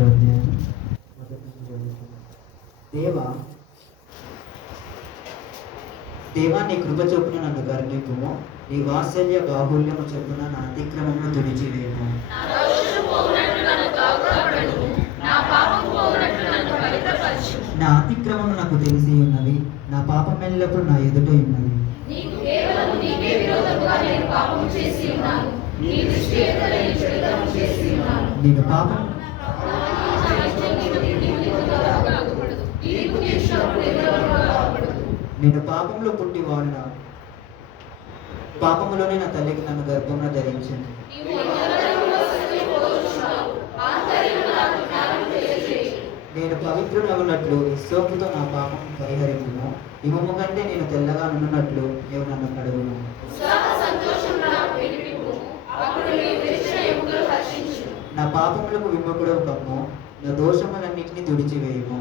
అధ్యాయం మొదటి నుంచి చదువుకుందాం. దేవా దేవా నీ కృప చొప్పున నన్ను కరుణింపుము, నీ వాత్సల్య బాహుల్యము చొప్పున నా అతిక్రమమును తుడిచివేయుము. నా అతిక్రమము నాకు తెలిసి ఉన్నవి, నా పాపం ఎల్లప్పుడు నా ఎదుట ఉన్నది. నేను పాపం నేను పాపంలో పుట్టి వాడిన పాపములోనే నా తల్లికి నన్ను గర్భమున ధరించింది. నేను పవిత్రునగునట్లు హిస్సోపుతో నా పాపం పరిహరించును, హిమము కంటే నేను తెల్లగా నున్నట్లు నీవు నన్ను కడుగును. నా పాపములకు విముఖుడవు కమ్ము, నా దోషములన్నింటినీ తుడిచివేయుము.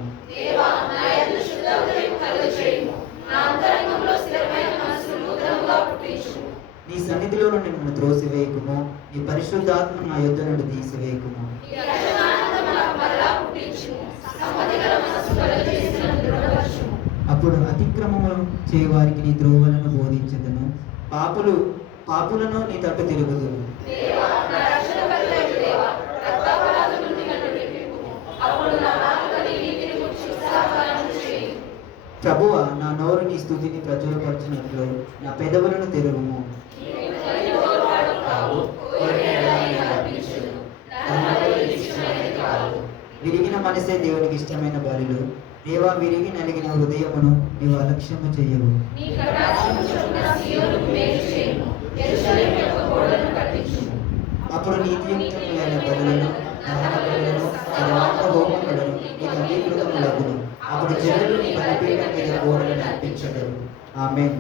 నీ సన్నిధిలో నుండి నన్ను త్రోసివేయకుము, నీ పరిశుద్ధాత్మ నా యొద్ద నుండి తీసివేయకుము. అప్పుడు అతిక్రమములు చేయవారికి నీ ద్రోవలను బోధించదును, పాపులను నీ తట్టు తిరుగుదురు. ప్రభువా, నా నోరు నీ స్తుతిని ప్రచురపరచినట్లు నా పెదవులను తెరువుము. విరిగిన మనసే దేవునికి ఇష్టమైన బలులు. దేవా, విరిగి నలిగిన హృదయమును నీవు అలక్ష్యము చెయ్యవు. అప్పుడు నీతియుక్తములైన బలులను, దహన బలులను, సర్వాంగ హోమములను నీకు అంగీకృతములగును. అప్పుడు జనులు నీ బలిపీఠం మీద గోడలను అర్పించగలరు. ఆమేన్.